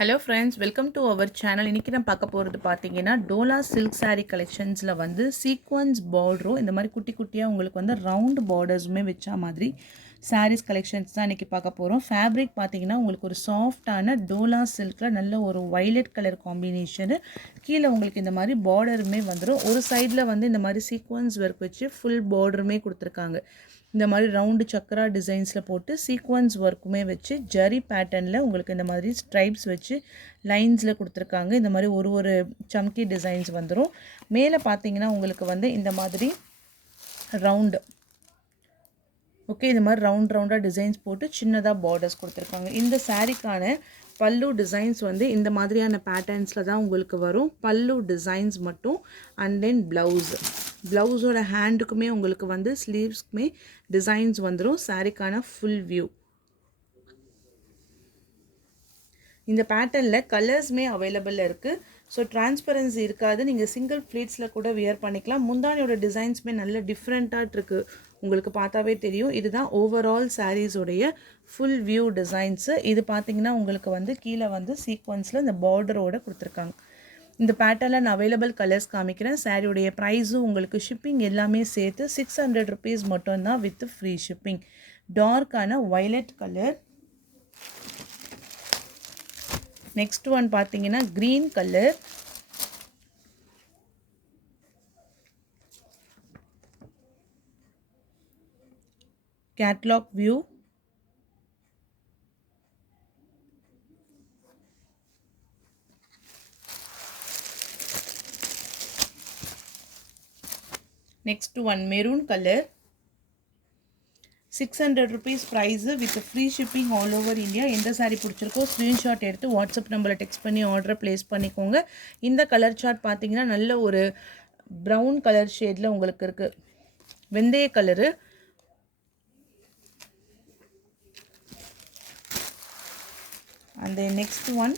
Hello friends, welcome to our channel. இன்னைக்கு நான் பார்க்க போறது பாத்தீங்கன்னா டோலா silk saree collectionsல வந்து sequence border இந்த மாதிரி குட்டி குட்டியா உங்களுக்கு வந்து round bordersமே வெச்ச மாதிரி sarees collections தான் இன்னைக்கு பார்க்க போறோம். Fabric பாத்தீங்கன்னா உங்களுக்கு ஒரு சாஃப்ட்டான டோலா silkல நல்ல ஒரு violet color combination. கீழ உங்களுக்கு இந்த மாதிரி borderமே வந்துரும். ஒரு சைடுல வந்து இந்த மாதிரி sequence work வச்சு full borderமே கொடுத்திருக்காங்க. இந்த மாதிரி ரவுண்ட் சக்கரா டிசைன்ஸ்ல போட்டு சீக்வென்ஸ் வர்க்குமே வச்சு ஜரி பேட்டர்ன்ல உங்களுக்கு இந்த மாதிரி ஸ்ட்ரைப்ஸ் வச்சு லைன்ஸ்ல கொடுத்திருக்காங்க. இந்த மாதிரி ஒரு சம்கி டிசைன்ஸ் வந்துரும். மேலே பார்த்தீங்கன்னா உங்களுக்கு வந்து இந்த மாதிரி ரவுண்ட் ஓகே இந்த மாதிரி ரவுண்டா டிசைன்ஸ் போட்டு சின்னதா பார்டர்ஸ் கொடுத்திருக்காங்க. இந்த சாரிக்கான பல்லு டிசைன்ஸ் வந்து இந்த மாதிரியான பேட்டர்ன்ஸ்ல தான் உங்களுக்கு வரும். பல்லு டிசைன்ஸ் மட்டும் அண்ட் தென் பிளவுஸோட ஹேண்டுக்குமே உங்களுக்கு வந்து ஸ்லீவ்ஸ்க்குமே டிசைன்ஸ் வந்துரும். சாரிக்கான ஃபுல் வியூ இந்த பேட்டர்னில் கலர்ஸ்மே அவைலபிள் இருக்குது. ஸோ டிரான்ஸ்பரன்சி இருக்காது. நீங்கள் சிங்கிள் ஃப்ளீட்ஸில் கூட வியர் பண்ணிக்கலாம். முந்தானியோட டிசைன்ஸ்மே நல்ல டிஃப்ரெண்ட்டாக இருக்குது. உங்களுக்கு பார்த்தாவே தெரியும். இதுதான் ஓவரால் சாரீஸோடைய ஃபுல் வியூ டிசைன்ஸு. இது பார்த்தீங்கன்னா உங்களுக்கு வந்து கீழே வந்து சீக்வன்ஸில் இந்த பார்டரோட கொடுத்துருக்காங்க. இந்த பேட்டர்னில் நான் அவைலபிள் கலர்ஸ் காமிக்கிறேன். சாரியோடைய ப்ரைஸும் உங்களுக்கு ஷிப்பிங் எல்லாமே சேர்த்து 600 rupees மட்டும்தான் வித் ஃப்ரீ ஷிப்பிங். டார்க்கான வயலட் கலர். நெக்ஸ்ட் ஒன் பார்த்தீங்கன்னா green colour. Catalogue view. Next one maroon colour. 600 rupees price with free shipping all over India. எந்த சாரீ பிடிச்சிருக்கோ ஸ்க்ரீன்ஷாட் எடுத்து வாட்ஸ்அப் நம்பரில் டெக்ஸ்ட் பண்ணி ஆர்டர் ப்ளேஸ் பண்ணிக்கோங்க. இந்த கலர் சார்ட் பார்த்தீங்கன்னா நல்ல ஒரு ப்ரௌன் கலர் ஷேடில் உங்களுக்கு இருக்குது. வெந்தய colour. And next one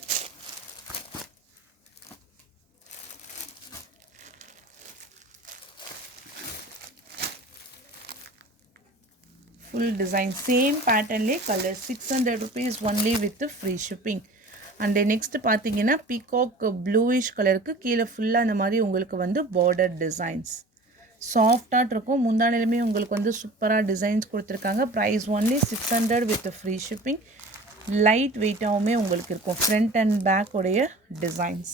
full design same pattern le color 600 rupees only with free shipping. and then next பாத்தீங்கன்னா peacock bluish கலருக்கு கீழ ஃபுல்லா இந்த மாதிரி உங்களுக்கு வந்து border designs சாஃப்ட்டா இருக்கும். முந்தானிலுமே உங்களுக்கு வந்து சூப்பரா டிசைன்ஸ் கொடுத்திருக்காங்க. price only 600 with free shipping. Light வெயிட்டாவுமே உங்களுக்கு இருக்கும். front and back உடைய டிசைன்ஸ்.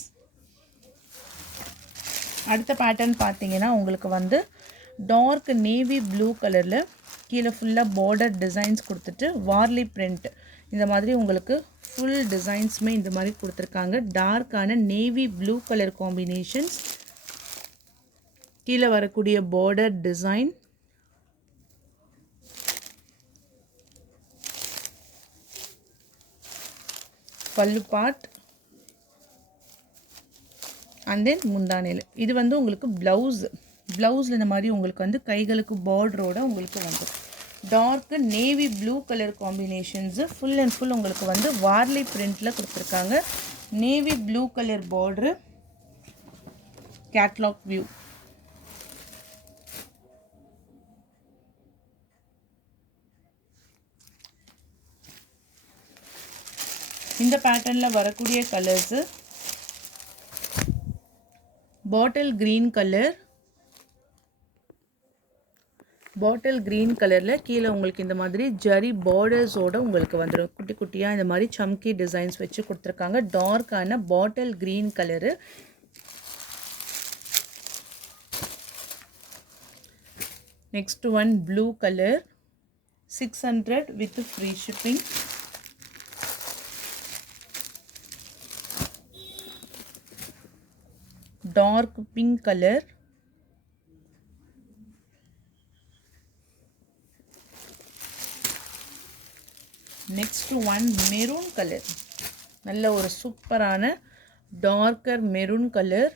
அடுத்த பேட்டர்ன் பாத்தீங்கன்னா உங்களுக்கு வந்து டார்க் நேவி ப்ளூ கலர்ல கீழே ஃபுல்லாக பார்டர் டிசைன்ஸ் கொடுத்துட்டு வார்லி பிரிண்ட் இந்த மாதிரி உங்களுக்கு ஃபுல் டிசைன்ஸுமே இந்த மாதிரி கொடுத்துருக்காங்க. டார்க்கான நேவி ப்ளூ கலர் காம்பினேஷன்ஸ். கீழே வரக்கூடிய பார்டர் டிசைன். பல்லு பார்ட் அண்ட் தென் முந்தானையில் இது வந்து உங்களுக்கு ப்ளவுஸில் இந்த மாதிரி உங்களுக்கு வந்து கைகளுக்கு பார்டரோட உங்களுக்கு வந்து dark navy blue colour combinations full and full உங்களுக்கு வந்து வார்லி பிரிண்டில் கொடுத்துருக்காங்க. Navy blue colour border. Catalogue view. இந்த பேட்டர்னில் வரக்கூடிய colours bottle green colour. Bottle green கலரில் கீழே உங்களுக்கு இந்த மாதிரி ஜரி பார்டர்ஸோட உங்களுக்கு வந்துடும். குட்டி குட்டியாக இந்த மாதிரி சம்கி டிசைன்ஸ் வச்சு கொடுத்துருக்காங்க. டார்க்கான bottle green colour. Next one blue colour 600 with free shipping. Dark pink colour. Next one maroon colour. நல்ல ஒரு சூப்பரான darker maroon colour.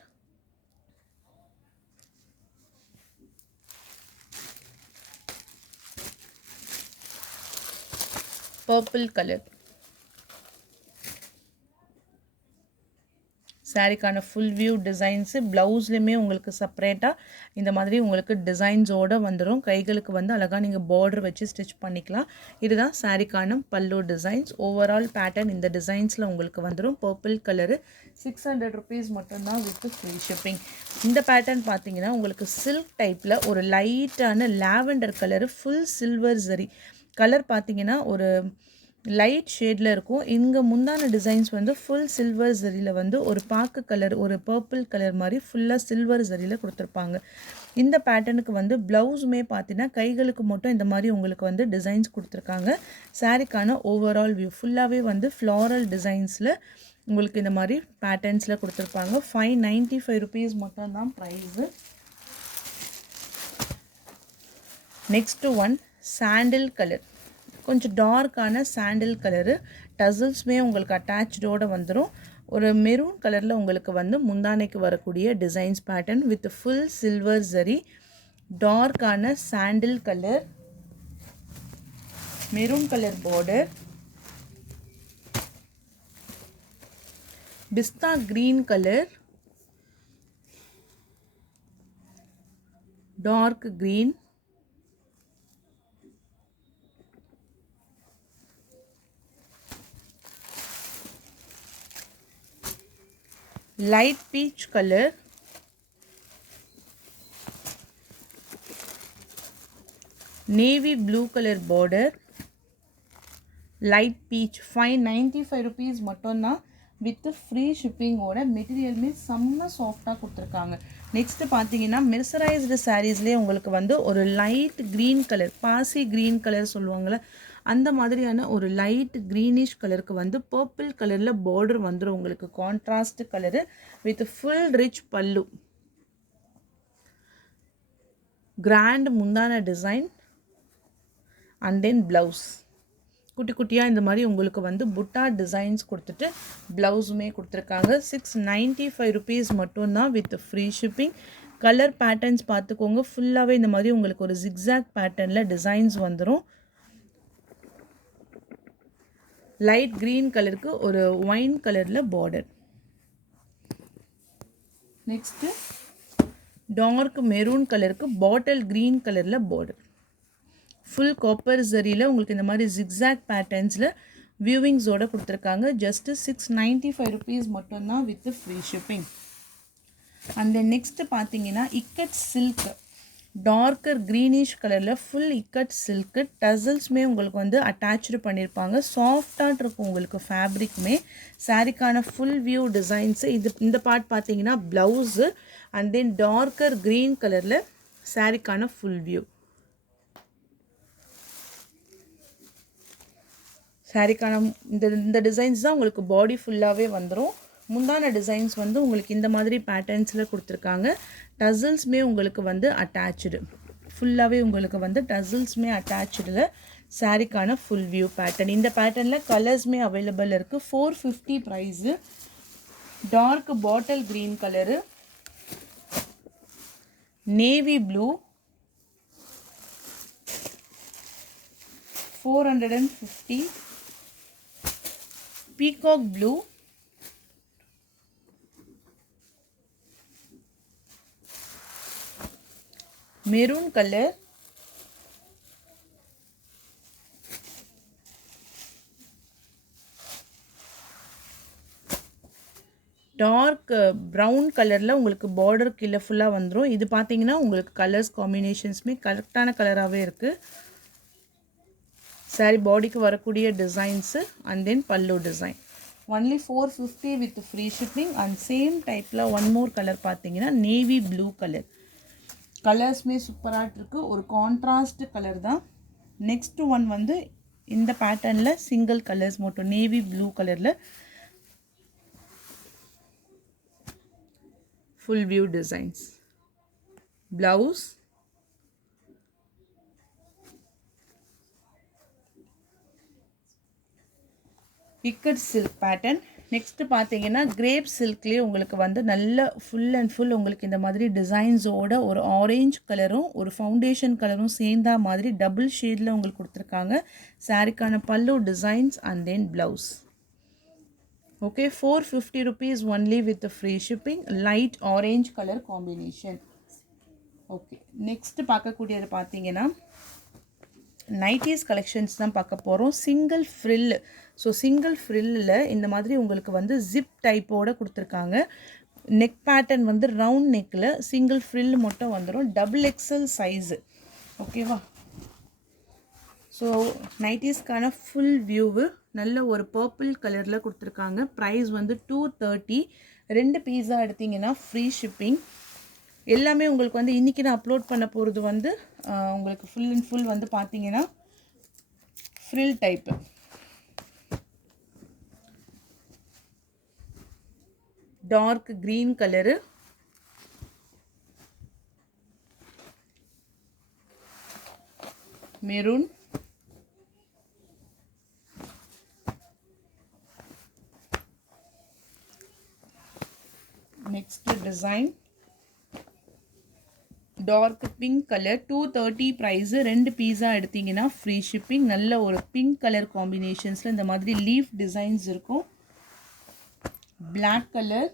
Purple colour. சாரிக்கான ஃபுல் வியூ டிசைன்ஸு. ப்ளவுஸ்லையுமே உங்களுக்கு செப்பரேட்டாக இந்த மாதிரி உங்களுக்கு டிசைன்ஸோடு வந்துடும். கைகளுக்கு வந்து அழகாக நீங்கள் பார்டர் வச்சு ஸ்டிச் பண்ணிக்கலாம். இதுதான் சாரிக்கான பல்லு டிசைன்ஸ். ஓவரால் பேட்டர்ன் இந்த டிசைன்ஸில் உங்களுக்கு வந்துடும். பர்பிள் கலரு 600 rupees மட்டும்தான் வித் ஃப்ரீ ஷிப்பிங். இந்த பேட்டர்ன் பார்த்தீங்கன்னா உங்களுக்கு சில்க் டைப்பில் ஒரு லைட்டான lavender colour full silver zari colour பார்த்தீங்கன்னா ஒரு லைட் ஷேடில் இருக்கும். இங்கே முந்தான டிசைன்ஸ் வந்து ஃபுல் சில்வர் ஜரியில் வந்து ஒரு பாக்கு கலர் ஒரு பர்பிள் கலர் மாதிரி ஃபுல்லாக சில்வர் ஜரியில் கொடுத்துருப்பாங்க. இந்த பேட்டர்னுக்கு வந்து ப்ளவுஸுமே பார்த்தீங்கன்னா கைகளுக்கு மட்டும் இந்த மாதிரி உங்களுக்கு வந்து டிசைன்ஸ் கொடுத்துருக்காங்க. சாரிக்கான ஓவரால் வியூ ஃபுல்லாகவே வந்து ஃப்ளாரல் டிசைன்ஸில் உங்களுக்கு இந்த மாதிரி பேட்டர்ன்ஸில் கொடுத்துருப்பாங்க. 595 rupees மட்டும்தான் price. Next one sandal colour, கொஞ்சம் டார்க்கான சாண்டில் கலரு. டசல்ஸுமே உங்களுக்கு அட்டாச்சோடு வந்துடும். ஒரு மெரூன் கலரில் உங்களுக்கு வந்து முந்தானைக்கு வரக்கூடிய designs pattern with full silver zari. டார்க்கான sandal colour, maroon colour border, pista green colour, dark green, light peach color, navy blue color border, light peach. 595 rupees மட்டும்தான் வித் ஃப்ரீ ஷிப்பிங்கோட. மெட்டீரியலுமே செம்ம சாஃப்டாக கொடுத்துருக்காங்க. நெக்ஸ்ட்டு பார்த்தீங்கன்னா மெர்சரைஸ்டு சாரீஸ்லேயே உங்களுக்கு வந்து ஒரு லைட் க்ரீன் கலர், பாசி க்ரீன் கலர் சொல்லுவாங்கள்ல, அந்த மாதிரியான ஒரு லைட் க்ரீனிஷ் கலருக்கு வந்து பர்பிள் கலரில் பார்டர் வந்துடும் உங்களுக்கு. Contrast colour with full rich பல்லு, கிராண்ட் முந்தான டிசைன் அண்ட் தென் ப்ளவுஸ். குட்டி குட்டியாக இந்த மாதிரி உங்களுக்கு வந்து புட்டா டிசைன்ஸ் கொடுத்துட்டு ப்ளவுஸுமே கொடுத்துருக்காங்க. 695 rupees மட்டும்தான் with free shipping. Colour patterns பார்த்துக்கோங்க. ஃபுல்லாகவே இந்த மாதிரி உங்களுக்கு ஒரு ஜிக்ஸாக் பேட்டர்னில் டிசைன்ஸ் வந்துடும். லைட் க்ரீன் கலருக்கு ஒரு ஒயின் கலரில் பார்டர். நெக்ஸ்ட்டு டார்க் மெரூன் கலருக்கு பாட்டில் க்ரீன் கலரில் பார்டர். ஃபுல் காப்பர் ஜரியில் உங்களுக்கு இந்த மாதிரி ஜிக்ஸாக் பேட்டர்ன்ஸில் வியூவிங்ஸோடு கொடுத்துருக்காங்க. ஜஸ்ட்டு 695 rupees மட்டும்தான் with free shipping. And then next பார்த்தீங்கன்னா இக்கட் சில்க், டார்க்கர் க்ரீனிஷ் கலரில் ஃபுல் இக்கட் சில்க்கு. டசல்ஸுமே உங்களுக்கு வந்து அட்டாச்சு பண்ணியிருப்பாங்க. சாஃப்டாக இருக்கும் உங்களுக்கு ஃபேப்ரிக்குமே. சாரிக்கான ஃபுல் வியூ டிசைன்ஸு. இந்த பார்ட் பார்த்தீங்கன்னா blouse and then darker green கலரில் சாரிக்கான ஃபுல் வியூ. சாரிக்கான இந்த டிசைன்ஸ் தான் உங்களுக்கு பாடி ஃபுல்லாகவே வந்துடும். முந்தான டிசைன்ஸ் வந்து உங்களுக்கு இந்த மாதிரி பேட்டர்ன்ஸில் கொடுத்துருக்காங்க. டசல்ஸுமே உங்களுக்கு வந்து அட்டாச்சு, ஃபுல்லாகவே உங்களுக்கு வந்து டசல்ஸுமே அட்டாச்சில் சாரிக்கான ஃபுல் வியூ பேட்டர்ன். இந்த பேட்டர்னில் கலர்ஸுமே அவைலபிள் இருக்குது. 450 price. Dark bottle green colour, navy blue 450, peacock blue, maroon colour, dark brown கலரில் உங்களுக்கு பார்டர் கீழே ஃபுல்லாக வந்துடும். இது பார்த்தீங்கன்னா உங்களுக்கு கலர்ஸ் காம்பினேஷன்ஸுமே கரெக்டான கலராகவே இருக்குது. சாரி பாடிக்கு வரக்கூடிய டிசைன்ஸு அண்ட் தென் பல்லு design. Only 450 with free shipping. And same டைப்பில் ஒன் மோர் கலர் பார்த்தீங்கன்னா நேவி ப்ளூ கலர். கலர்ஸுமே சூப்பராக இருக்குது. ஒரு கான்ட்ராஸ்ட் கலர் தான். நெக்ஸ்ட்டு ஒன் வந்து இந்த பேட்டர்னில் சிங்கிள் கலர்ஸ் மட்டும் நேவி ப்ளூ கலரில் full view designs. Blouse ikat silk pattern. Next பார்த்தீங்கன்னா கிரேப் சில்க்லேயே உங்களுக்கு வந்து நல்ல ஃபுல் அண்ட் ஃபுல் உங்களுக்கு இந்த மாதிரி டிசைன்ஸோட ஒரு ஆரேஞ்ச் கலரும் ஒரு ஃபவுண்டேஷன் கலரும் சேர்ந்தா மாதிரி டபுள் ஷேடில் உங்களுக்கு கொடுத்துருக்காங்க. சாரிக்கான பல்லு designs and then blouse. Okay, 450 rupees only with the free shipping. Light orange color combination. Okay, next பார்க்கக்கூடியது பார்த்தீங்கன்னா நைட்டிஸ் கலெக்ஷன்ஸ் தான் பார்க்க போகிறோம். Single frill. ஸோ சிங்கிள் ஃப்ரில்லில் இந்த மாதிரி உங்களுக்கு வந்து ஜிப் டைப்போடு கொடுத்துருக்காங்க. நெக் பேட்டர்ன் வந்து ரவுண்ட் நெக்கில் சிங்கிள் ஃப்ரில் மட்டும் வந்துடும். Double XL size. ஓகேவா? ஸோ நைட்டிஸ்க்கான ஃபுல் வியூவு நல்ல ஒரு பர்பிள் கலரில் கொடுத்துருக்காங்க. ப்ரைஸ் வந்து 230. 2 பீஸா எடுத்திங்கன்னா ஃப்ரீ ஷிப்பிங். எல்லாமே உங்களுக்கு வந்து இன்றைக்கி நான் அப்லோட் பண்ண போகிறது வந்து உங்களுக்கு ஃபுல் அண்ட் ஃபுல் வந்து பார்த்தீங்கன்னா frill type. Dark green colour, maroon, next design dark pink colour. 230 price. 2 பீஸா எடுத்திங்கன்னா ஃப்ரீ ஷிப்பிங். நல்ல ஒரு பிங்க் கலர் காம்பினேஷன்ஸில் இந்த மாதிரி லீஃப் டிசைன்ஸ் இருக்கும். Black colour,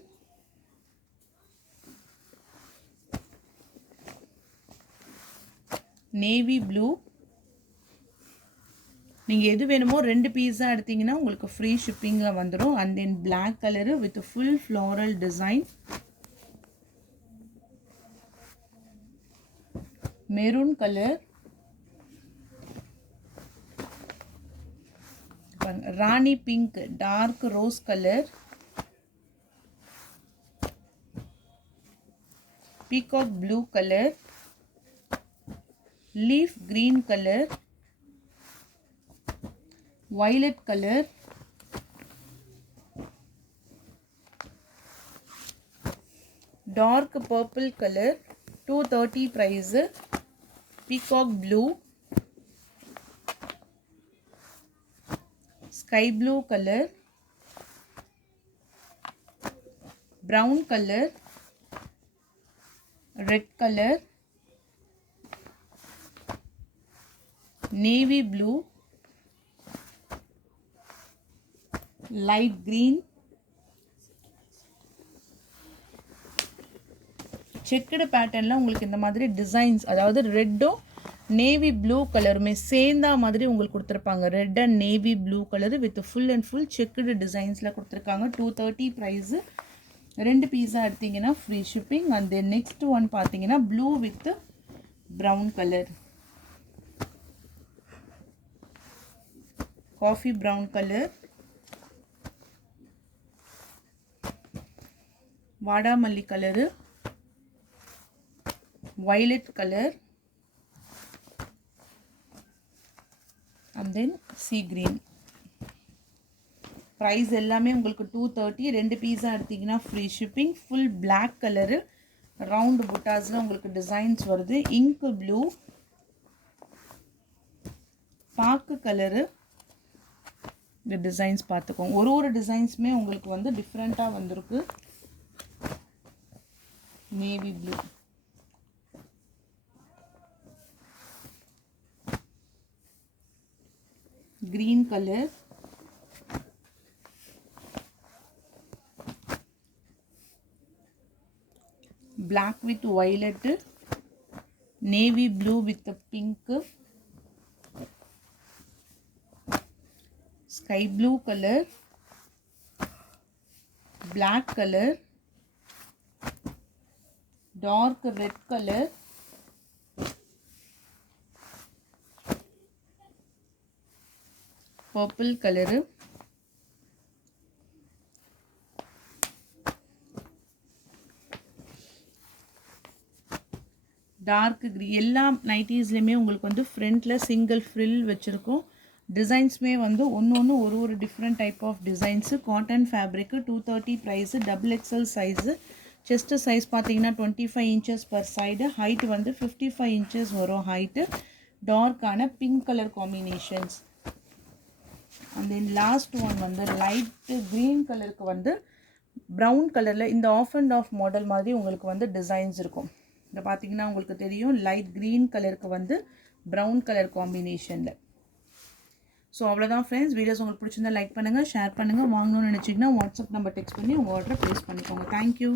navy blue. நீங்கள் எது வேணுமோ 2 பீஸா எடுத்திங்கன்னா உங்களுக்கு ஃப்ரீ ஷிப்பிங்கில் வந்துடும். And then black colour with full floral design. Maroon colour, rani pink, dark rose colour, peacock blue colour, leaf green colour, violet color, dark purple color. 230 price. Peacock blue, sky blue color, brown color, red color, navy blue, light green, checked பேட்டர்னில் உங்களுக்கு இந்த மாதிரி designs, அதாவது ரெட்டும் navy blue கலருமே சேர்ந்தா மாதிரி உங்களுக்கு கொடுத்துருப்பாங்க. Red and navy blue colour with full and full checked டிசைன்ஸில் கொடுத்துருக்காங்க. 230 ப்ரைஸு. 2 பீஸா எடுத்திங்கன்னா free shipping. And then next one பார்த்தீங்கன்னா blue with brown colour, coffee brown colour, வாடாமல்லி colour, violet color, and then sea green. price எல்லாமே உங்களுக்கு 230. 2 பீஸா எடுத்தீங்கன்னா free shipping. Full black color round புட்டாஸ்ல உங்களுக்கு டிசைன்ஸ் வருது. இங்க் ப்ளூ, பாக்கு கலரு. இந்த டிசைன்ஸ் பார்த்துக்கோங்க. ஒரு டிசைன்ஸுமே உங்களுக்கு வந்து டிஃப்ரெண்ட்டாக வந்திருக்கு. Navy blue, green color, black with violet, navy blue with the pink, sky blue color, black color, dark red color, purple color, dark green. எல்லா நைட்டிஸ்லையுமே உங்களுக்கு வந்து ஃப்ரண்ட்டில் சிங்கிள் ஃப்ரில் வச்சுருக்கோம். டிசைன்ஸுமே வந்து ஒன்று ஒரு different type of designs. Cotton fabric. 230 price. Double XL size. Chest size பார்த்தீங்கன்னா 25 inches பர் சைடு. ஹைட் வந்து 55 inches வரும் ஹைட்டு. டார்க்கான pink colour combinations. And then last one வந்து லைட்டு க்ரீன் கலருக்கு வந்து ப்ரௌன் கலரில் இந்த ஆஃப் அண்ட் ஆஃப் மாடல் மாதிரி உங்களுக்கு வந்து டிசைன்ஸ் இருக்கும். இதை பார்த்தீங்கன்னா உங்களுக்கு தெரியும். லைட் க்ரீன் கலருக்கு வந்து ப்ரௌன் கலர் காம்பினேஷனில். ஸோ அவ்வளோதான் ஃப்ரெண்ட்ஸ். வீடியோஸ் உங்களுக்கு பிடிச்சிருந்தா லைக் பண்ணுங்கள், ஷேர் பண்ணுங்கள். வாங்கணும்னு நினச்சிங்கன்னா வாட்ஸ்அப் நம்பர் டெக்ஸ்ட் பண்ணி உங்கள் ஆர்டரை ப்ளேஸ் பண்ணிக்கோங்க. தேங்க்யூ.